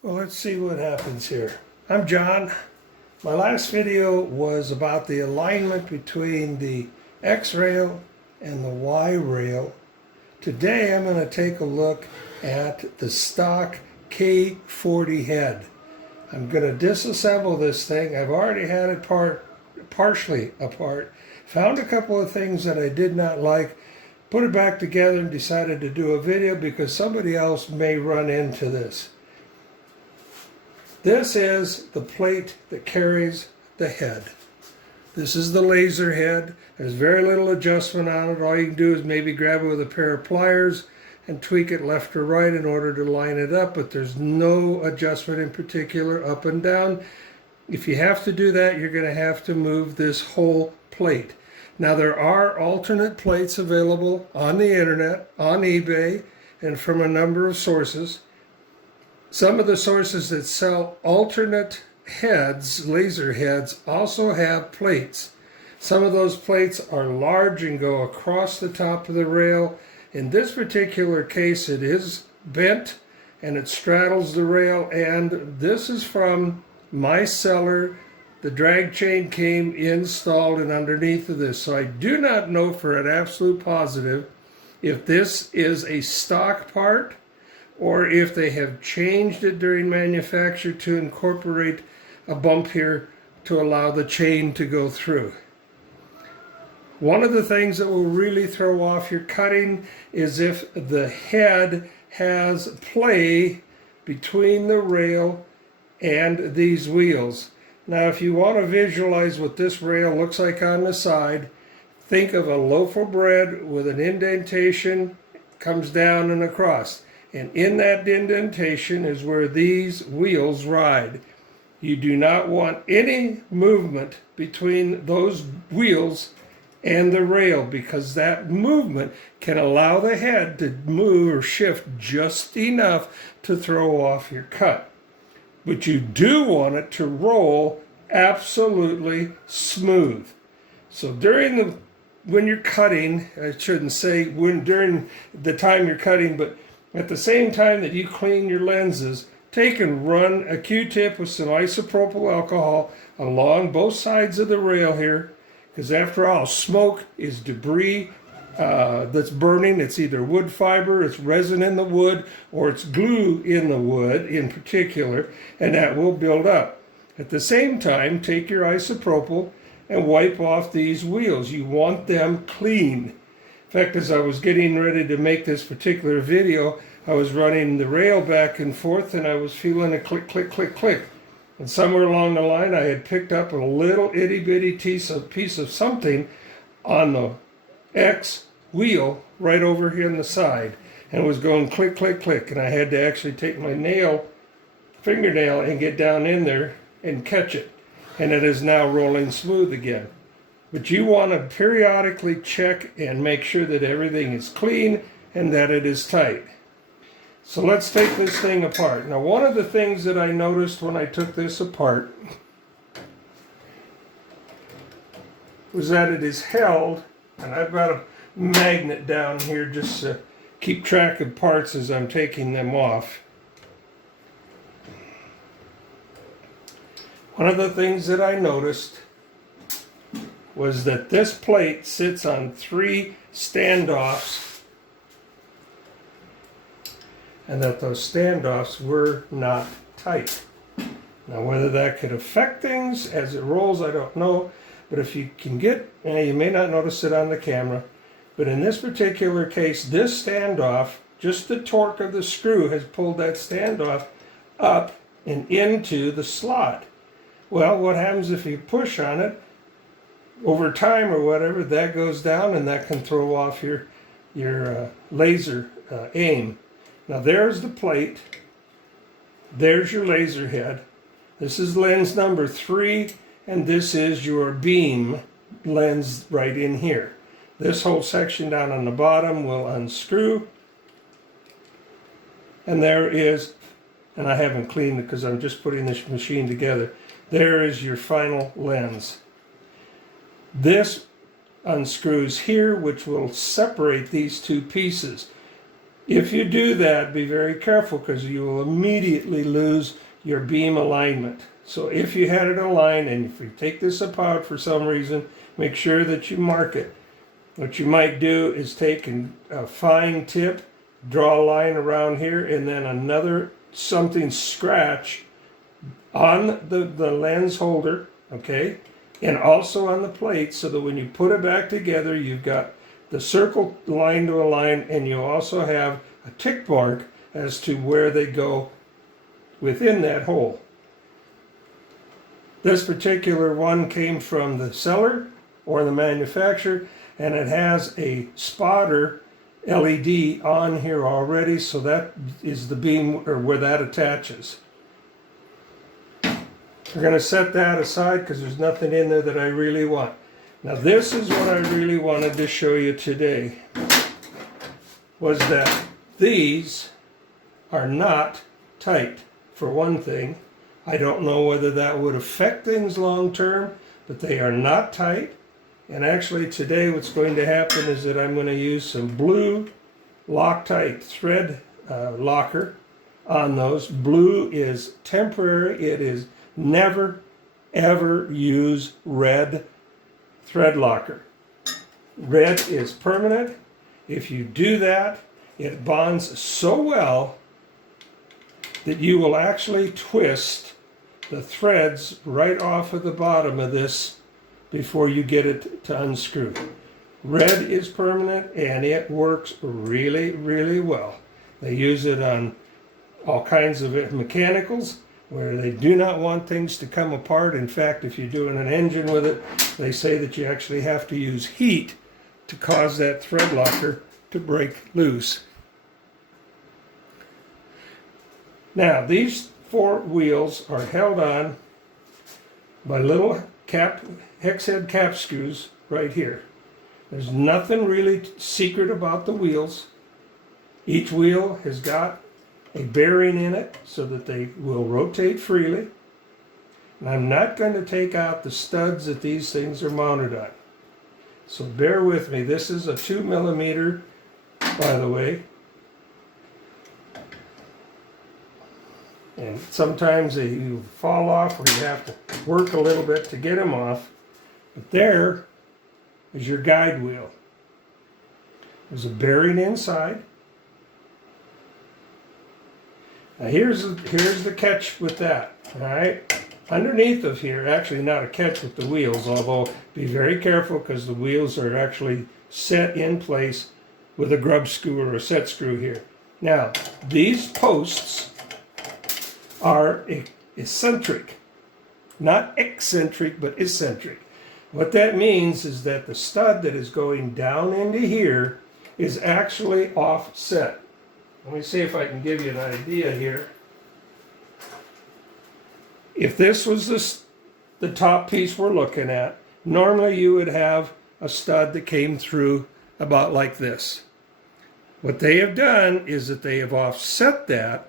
Well, let's see what happens here. I'm John. My last video was about the alignment between the X rail and the Y rail. Today I'm going to take a look at the stock K40 head. I'm going to disassemble this thing. I've already had it partially apart. Found a couple of things that I did not like. Put it back together and decided to do a video because somebody else may run into this. This is the plate that carries the head. This is the laser head. There's very little adjustment on it. All you can do is maybe grab it with a pair of pliers and tweak it left or right in order to line it up, but there's no adjustment in particular up and down. If you have to do that, you're going to have to move this whole plate. Now there are alternate plates available on the internet, on eBay, and from a number of sources. Some of the sources that sell alternate heads, laser heads, also have plates. Some of those plates are large and go across the top of the rail. In this particular case, it is bent and it straddles the rail, and this is from my seller. The drag chain came installed and underneath of this, so I do not know for an absolute positive if this is a stock part or if they have changed it during manufacture to incorporate a bump here to allow the chain to go through. One of the things that will really throw off your cutting is if the head has play between the rail and these wheels. Now if you want to visualize what this rail looks like on the side, think of a loaf of bread with an indentation, comes down and across. And in that indentation is where these wheels ride. You do not want any movement between those wheels and the rail, because that movement can allow the head to move or shift just enough to throw off your cut. But you do want it to roll absolutely smooth. So when you're cutting, I shouldn't say during the time you're cutting, but at the same time that you clean your lenses, take and run a Q-tip with some isopropyl alcohol along both sides of the rail here, because after all, smoke is debris that's burning. It's either wood fiber, it's resin in the wood, or it's glue in the wood in particular, and that will build up. At the same time, take your isopropyl and wipe off these wheels. You want them clean. In fact, as I was getting ready to make this particular video, I was running the rail back and forth and I was feeling a click, click, click, click. And somewhere along the line, I had picked up a little itty bitty piece of something on the X wheel right over here on the side, and was going click, click, click. And I had to actually take my fingernail and get down in there and catch it. And it is now rolling smooth again. But you want to periodically check and make sure that everything is clean and that it is tight. So let's take this thing apart. Now, one of the things that I noticed when I took this apart was that it is held, and I've got a magnet down here just to keep track of parts as I'm taking them off. One of the things that I noticed was that this plate sits on 3 standoffs, and that those standoffs were not tight. Now whether that could affect things as it rolls, I don't know, but if you can you may not notice it on the camera, but in this particular case, this standoff, just the torque of the screw has pulled that standoff up and into the slot. Well, what happens if you push on it over time or whatever, that goes down and that can throw off your laser aim. Now there's the plate, there's your laser head, this is lens number 3, and this is your beam lens right in here. This whole section down on the bottom will unscrew, and there is, and I haven't cleaned it because I'm just putting this machine together, there is your final lens. This unscrews here, which will separate these two pieces. If you do that, be very careful because you will immediately lose your beam alignment. So if you had it aligned, and if you take this apart for some reason, make sure that you mark it. What you might do is take a fine tip, draw a line around here, and then another something scratch on the lens holder, okay, and also on the plate, so that when you put it back together, you've got the circle line to align, and you also have a tick mark as to where they go within that hole. This particular one came from the seller or the manufacturer, and it has a spotter LED on here already, so that is the beam or where that attaches. We're going to set that aside because there's nothing in there that I really want. Now this is what I really wanted to show you today, was that these are not tight. For one thing, I don't know whether that would affect things long term, but they are not tight. And actually today what's going to happen is that I'm going to use some blue Loctite thread locker on those. Blue is temporary. It is never ever use red thread locker. Red is permanent. If you do that, it bonds so well that you will actually twist the threads right off of the bottom of this before you get it to unscrew. Red is permanent and it works really, really well. They use it on all kinds of mechanicals where they do not want things to come apart. In fact, if you're doing an engine with it, they say that you actually have to use heat to cause that thread locker to break loose. Now, these 4 wheels are held on by little hex head cap screws right here. There's nothing really secret about the wheels. Each wheel has got a bearing in it so that they will rotate freely. And I'm not going to take out the studs that these things are mounted on. So bear with me. This is a 2mm, by the way. And sometimes they fall off or you have to work a little bit to get them off. But there is your guide wheel. There's a bearing inside. Now here's the catch with that, all right? Underneath of here, actually not a catch with the wheels, although be very careful because the wheels are actually set in place with a grub screw or a set screw here. Now, these posts are eccentric, not eccentric, but eccentric. What that means is that the stud that is going down into here is actually offset. Let me see if I can give you an idea here. If this was the top piece we're looking at, normally you would have a stud that came through about like this. What they have done is that they have offset that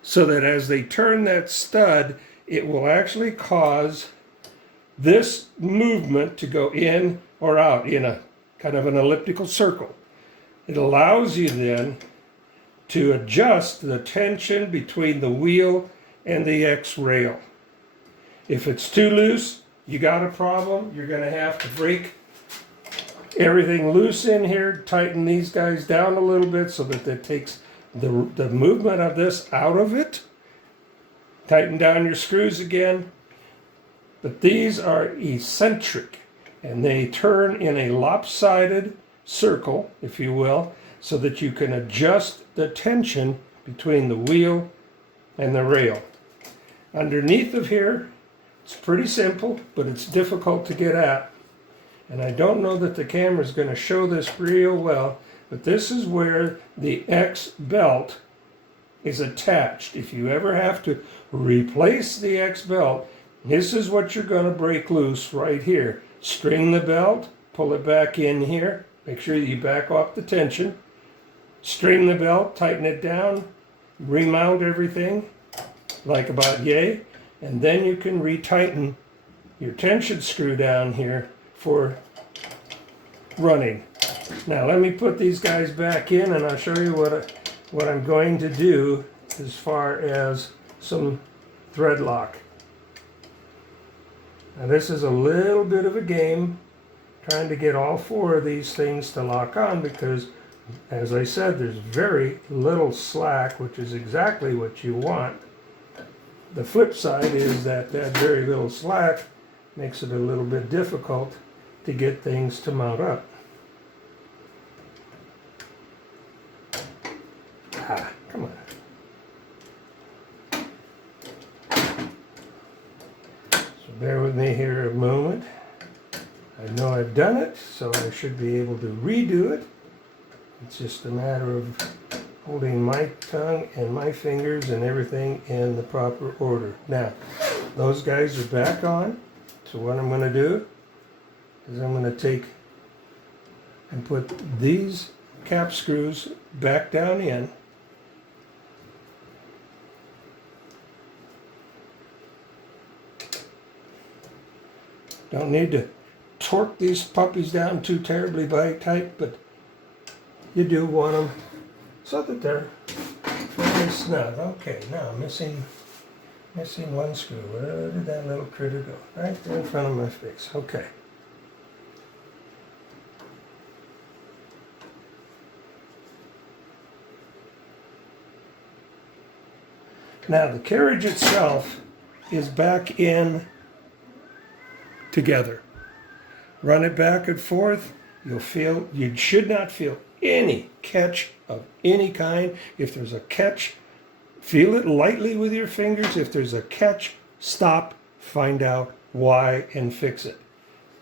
so that as they turn that stud, it will actually cause this movement to go in or out in a kind of an elliptical circle. It allows you then to adjust the tension between the wheel and the X rail. If it's too loose, you got a problem. You're going to have to break everything loose in here, tighten these guys down a little bit so that it takes the movement of this out of it. Tighten down your screws again. But these are eccentric and they turn in a lopsided circle, if you will, so that you can adjust the tension between the wheel and the rail. Underneath of here, it's pretty simple, but it's difficult to get at. And I don't know that the camera is going to show this real well, but this is where the X belt is attached. If you ever have to replace the X belt, this is what you're going to break loose right here. String the belt, pull it back in here, make sure you back off the tension. String the belt, tighten it down, remount everything like about yay, and then you can retighten your tension screw down here for running. Now let me put these guys back in and I'll show you what I'm going to do as far as some thread lock. Now this is a little bit of a game trying to get all four of these things to lock on because, as I said, there's very little slack, which is exactly what you want. The flip side is that very little slack makes it a little bit difficult to get things to mount up. Come on. So bear with me here a moment. I know I've done it, so I should be able to redo it. It's just a matter of holding my tongue and my fingers and everything in the proper order. Now, those guys are back on. So what I'm going to do is I'm going to take and put these cap screws back down in. Don't need to torque these puppies down too terribly tight, but you do want them so that they're fairly snug. Okay, now missing one screw. Where did that little critter go? Right there in front of my face. Okay. Now the carriage itself is back in together. Run it back and forth. You should not feel any catch of any kind. If there's a catch, feel it lightly with your fingers. If there's a catch, stop, find out why, and fix it.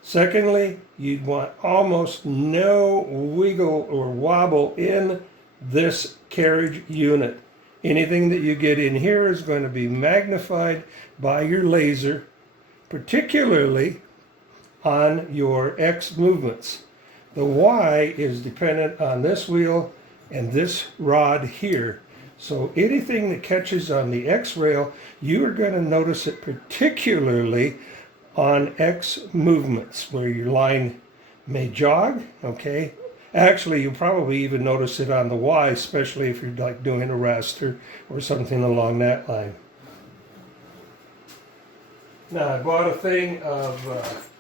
Secondly, you'd want almost no wiggle or wobble in this carriage unit. Anything that you get in here is going to be magnified by your laser, particularly on your X movements. The Y is dependent on this wheel and this rod here. So anything that catches on the X rail, you are going to notice it particularly on X movements where your line may jog, okay? Actually, you'll probably even notice it on the Y, especially if you're like doing a raster or something along that line. Now, I bought a thing of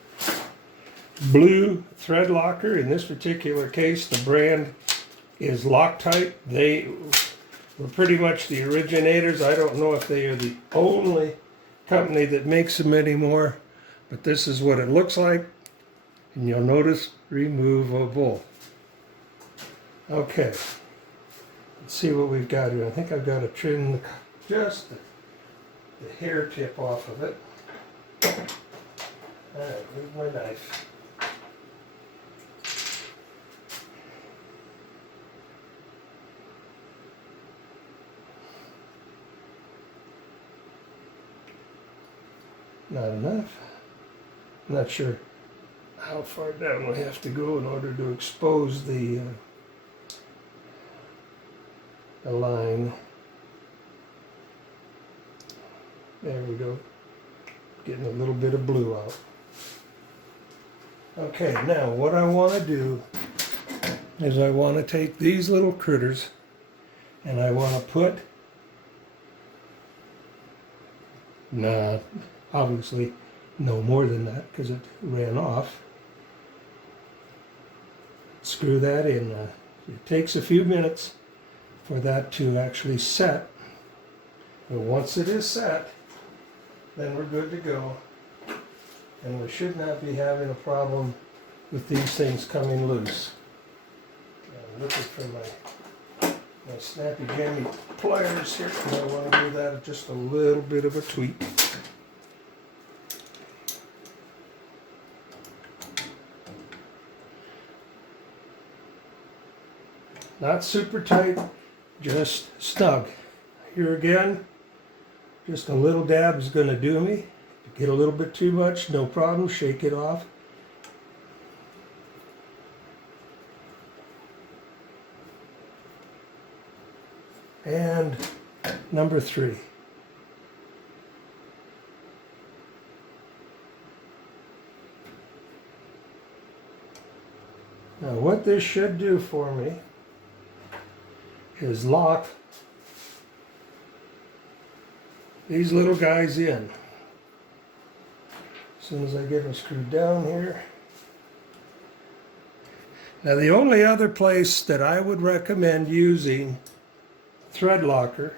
blue thread locker. In this particular case, the brand is Loctite. They were pretty much the originators. I don't know if they are the only company that makes them anymore, but this is what it looks like. And you'll notice removable. Okay, let's see what we've got here. I think I've got to trim just the hair tip off of it. All right, where's my knife? Not enough. I'm not sure how far down we have to go in order to expose the line. There we go. Getting a little bit of blue out. Okay, now what I want to do is I want to take these little critters and I want to put, obviously no more than that because it ran off. Screw that in. It takes a few minutes for that to actually set. And once it is set, then we're good to go. And we should not be having a problem with these things coming loose. I'm looking for my snappy jammy pliers here because I want to give that just a little bit of a tweak. Not super tight, just snug. Here again, just a little dab is going to do me. If you get a little bit too much, no problem, shake it off. And number 3. Now what this should do for me is lock these little guys in. As soon as I get them screwed down here. Now the only other place that I would recommend using thread locker,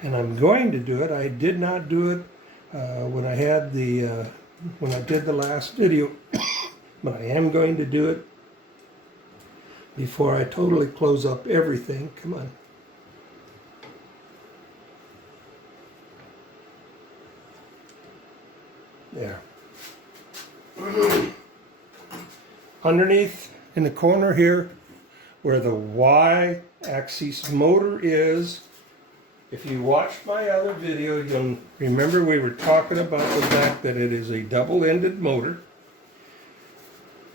and I'm going to do it, I did not do it when I had the when I did the last video, but I am going to do it before I totally close up everything. Come on. There. Underneath in the corner here, where the Y-axis motor is, if you watched my other video, you'll remember we were talking about the fact that it is a double-ended motor.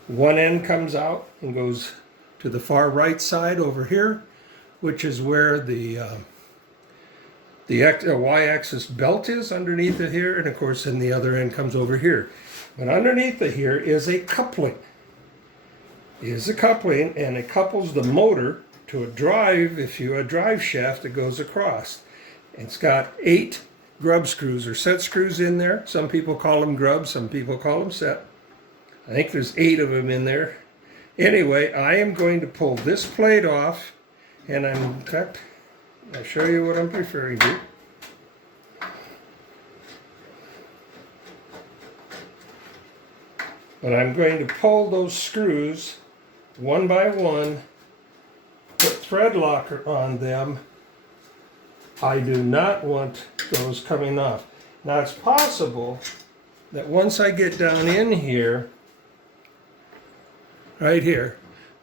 One end comes out and goes to the far right side over here, which is where the Y-axis belt is underneath it here, and of course then the other end comes over here. But underneath it here is a coupling. And it couples the motor to a drive, a drive shaft that goes across. It's got 8 grub screws or set screws in there. Some people call them grubs, some people call them set. I think there's 8 of them in there. Anyway, I am going to pull this plate off, and I'll show you what I'm referring to. But I'm going to pull those screws one by one, put thread locker on them. I do not want those coming off. Now it's possible that once I get down in here, right here,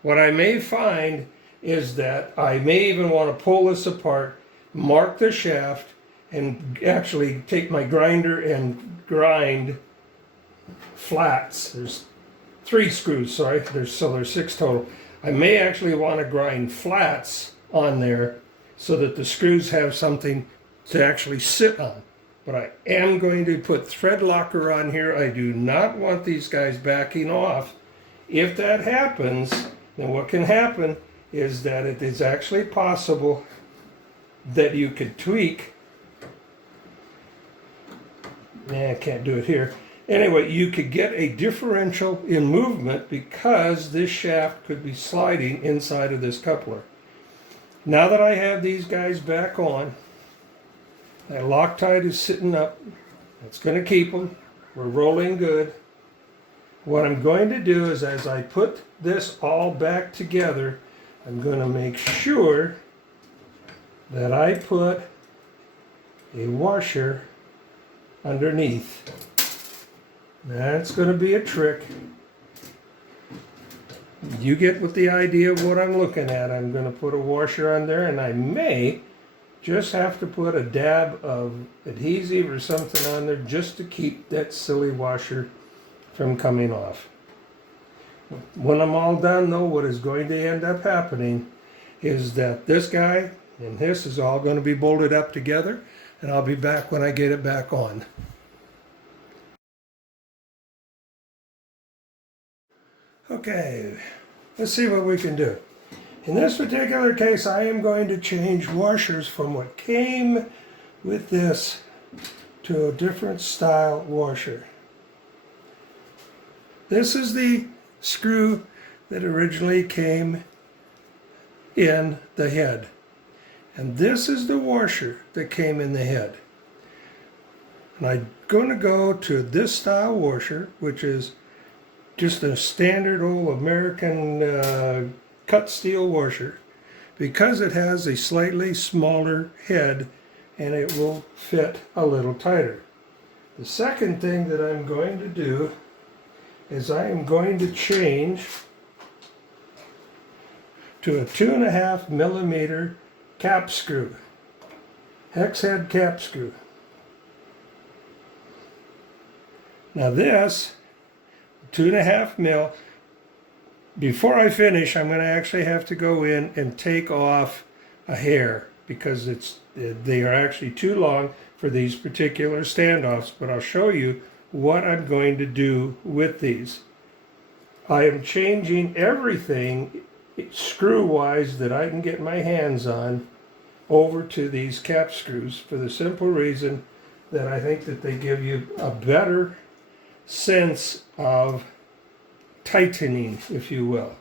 what I may find is that I may even want to pull this apart, mark the shaft, and actually take my grinder and grind flats. There's 3 screws, sorry, there's 6 total. I may actually want to grind flats on there so that the screws have something to actually sit on. But I am going to put thread locker on here. I do not want these guys backing off. If that happens, then what can happen is that it is actually possible that you could tweak. I can't do it here. Anyway, you could get a differential in movement because this shaft could be sliding inside of this coupler. Now that I have these guys back on, that Loctite is sitting up. That's going to keep them. We're rolling good. What I'm going to do is, as I put this all back together, I'm going to make sure that I put a washer underneath. That's going to be a trick. You get with the idea of what I'm looking at. I'm going to put a washer on there, and I may just have to put a dab of adhesive or something on there just to keep that silly washer from coming off. When I'm all done though, what is going to end up happening is that this guy and this is all going to be bolted up together, and I'll be back when I get it back on. Okay, let's see what we can do. In this particular case, I am going to change washers from what came with this to a different style washer. This is the screw that originally came in the head. And this is the washer that came in the head. And I'm going to go to this style washer, which is just a standard old American cut steel washer, because it has a slightly smaller head and it will fit a little tighter. The second thing that I'm going to do is I am going to change to a 2.5 millimeter cap screw, hex head cap screw. Now this 2.5 mil, before I finish, I'm going to actually have to go in and take off a hair because they are actually too long for these particular standoffs, but I'll show you what I'm going to do with these. I am changing everything screw-wise that I can get my hands on over to these cap screws for the simple reason that I think that they give you a better sense of tightening, if you will.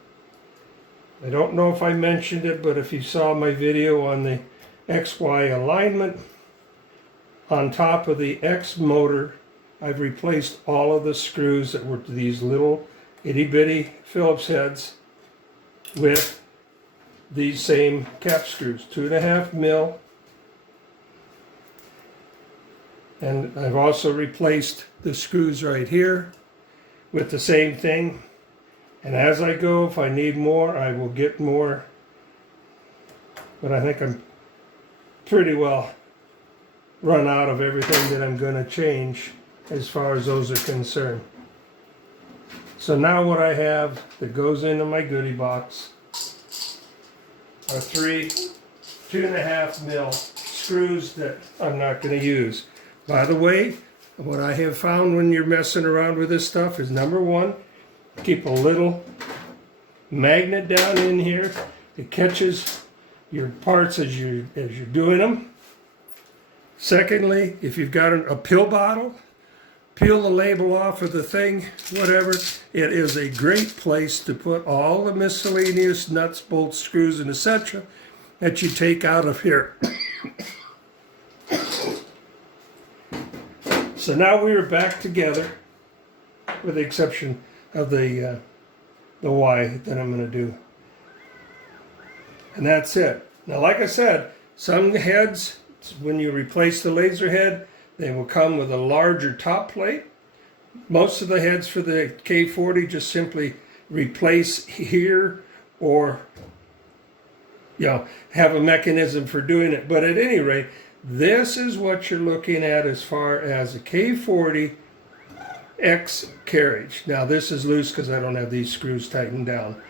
I don't know if I mentioned it, but if you saw my video on the XY alignment, on top of the X motor, I've replaced all of the screws that were these little itty-bitty Phillips heads with these same cap screws, 2.5 mil. And I've also replaced the screws right here with the same thing. And as I go, if I need more, I will get more. But I think I'm pretty well run out of everything that I'm going to change as far as those are concerned. So now what I have that goes into my goodie box are 3 2.5 mil screws that I'm not going to use. By the way, what I have found when you're messing around with this stuff is, number one, keep a little magnet down in here. It catches your parts as you're doing them. Secondly, if you've got a pill bottle, peel the label off of the thing, whatever. It is a great place to put all the miscellaneous nuts, bolts, screws, and etc. that you take out of here. So now we are back together, with the exception of the Y that I'm going to do. And that's it. Now, like I said, some heads, when you replace the laser head, they will come with a larger top plate. Most of the heads for the K40 just simply replace here, or have a mechanism for doing it. But at any rate, this is what you're looking at as far as a K40 X carriage. Now this is loose because I don't have these screws tightened down.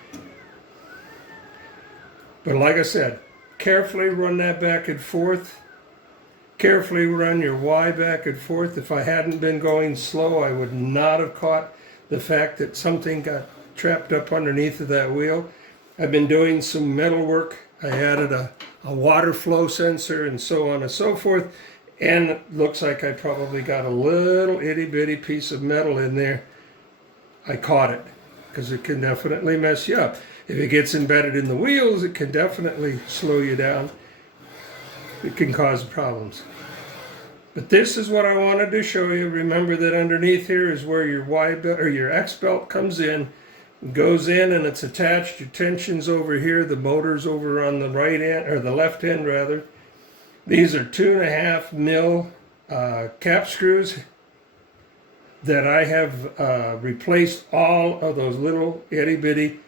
But like I said, carefully run that back and forth. Carefully run your Y back and forth. If I hadn't been going slow, I would not have caught the fact that something got trapped up underneath of that wheel. I've been doing some metal work. I added a water flow sensor and so on and so forth. And it looks like I probably got a little itty-bitty piece of metal in there. I caught it, because it can definitely mess you up. If it gets embedded in the wheels, it can definitely slow you down. It can cause problems. But this is what I wanted to show you. Remember that underneath here is where your Y belt or your X belt comes in. It goes in and it's attached. Your tension's over here. The motor's over on the right end, or the left end rather. These are 2.5 mil cap screws that I have replaced all of those little itty-bitty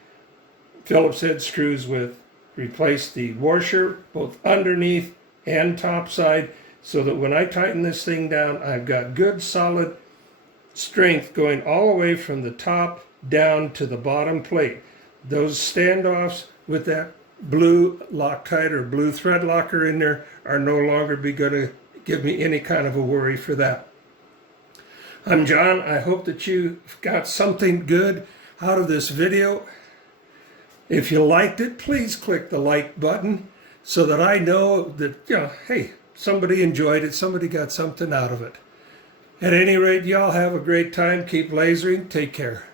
Phillips head screws with. Replaced the washer both underneath and top side, so that when I tighten this thing down, I've got good solid strength going all the way from the top down to the bottom plate. Those standoffs with that blue Loctite or blue thread locker in there are no longer going to give me any kind of a worry for that. I'm John. I hope that you got something good out of this video. If you liked it, please click the like button so that I know that, hey, somebody enjoyed it, somebody got something out of it. At any rate, y'all have a great time. Keep lasering. Take care.